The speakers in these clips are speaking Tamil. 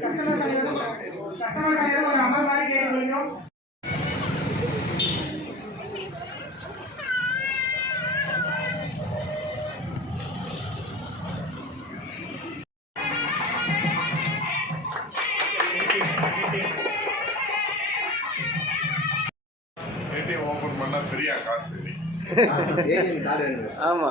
கஸ்டமர்ஸ் அனைவரும் கஸ்டமர்ஸ் அனைவரும் அமர் மாதிரி கேட்டுக்கொள்கிறோம் ஓபன் பண்ணா ஃப்ரீயா காசு ஆமா.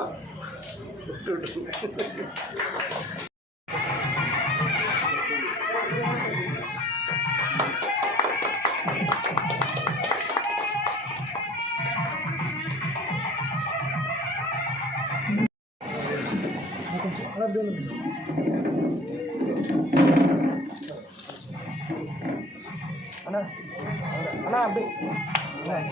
அண்ணா அண்ணா அப்படி சார்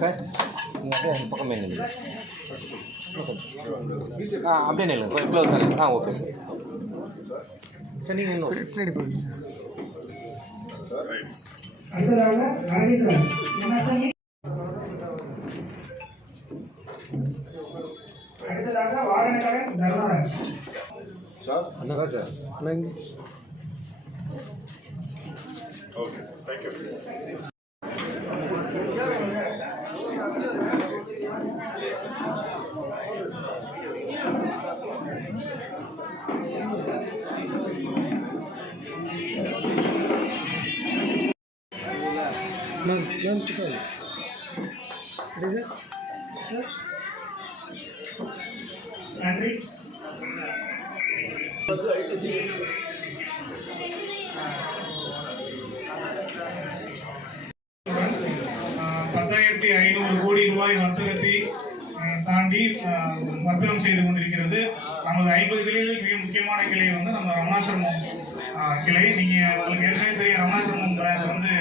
சார் நீங்கள் அப்படியே அந்த பக்கமே நில்லுங்க ஆ அப்படியே நில்லுங்க க்ளோஸ் ஆ ஓகே சார் சார் நீங்கள் இன்னும் பின்னாடி போய் அடுத்ததாக வாகனக்காரன் தர்மராஜ் அண்ணா sir Anna okay thank you ma'am ma'am சிக்கல் பத்தாயிரத்தி ஐநூறு கோடி ரூபாய் வர்த்தகத்தை தாண்டி வர்த்தகம் செய்து கொண்டிருக்கிறது. நமது ஐம்பது கிளைகளில் மிக முக்கியமான கிளை வந்து நம்ம ரமணாசிரமம் கிளை. நீங்கள் உங்களுக்கு ஏற்கனவே தெரியும் ரமணாசிரமம் பிரான்ச் வந்து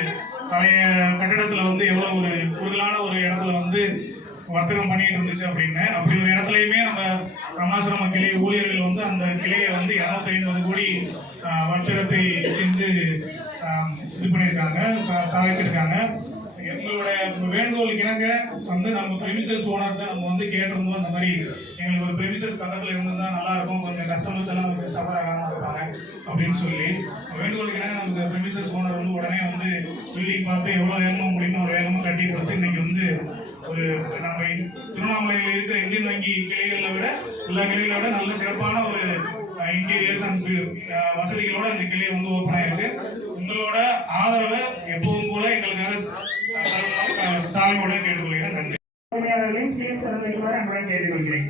பழைய கட்டடத்தில் வந்து எவ்வளவு ஒரு கூடுதலான ஒரு இடத்துல வந்து வர்த்தகம் பண்ணிட்டு இருந்துச்சு அப்படின்னு. அப்படி ஒரு இடத்துலயுமே நம்ம ரமணாசிரம கிளை ஊழியர்கள் வந்து அந்த கிளையை வந்து இரநூத்தி ஐம்பது கோடி வர்த்தகத்தை செஞ்சு இது பண்ணியிருக்காங்க சாதிச்சிருக்காங்க. எங்களுடைய வேண்டுகோளுக்கு இணங்க வந்து நம்ம பிரெமிசஸ் ஓனர்கிட்ட நம்ம வந்து கேட்டிருந்தோம் அந்த மாதிரி எங்களுக்கு ஒரு பிரெமிசஸ் பக்கத்தில் இருந்தால் நல்லா இருக்கும். கொஞ்சம் கஸ்டமர்ஸ் எல்லாம் கொஞ்சம் சஃபர் ஆகாமல் இருப்பாங்க அப்படின்னு சொல்லி வேண்டுகோளுக்கு இணங்க நமக்கு பிரெமிசஸ் ஓனர் வந்து உடனே வந்து பில்டிங் பார்த்து எவ்வளோ வேகமாக முடியுமோ அவ்வளோ வேகமாக கட்டி கொடுத்து இன்னைக்கு வந்து ஒரு நம்ம திருவண்ணாமலையில் இருக்கிற இந்தியன் வங்கி கிளைகளை விட எல்லா கிளைகளை விட நல்ல சிறப்பான ஒரு இன்டீரியர்ஸ் அண்ட் வசதிகளோட இந்த கிளை வந்து ஓப்பன் ஆயிருக்கு. உங்களோட ஆதரவை எப்பவும் போல எங்களுக்காக தாழ்வுடன் கேட்டுக்கொள்கிறேன். நன்றி. அவர்களையும் சீர் திறந்துக்குமாறு அன்புடன் கேட்டுக்கொள்கிறேன்.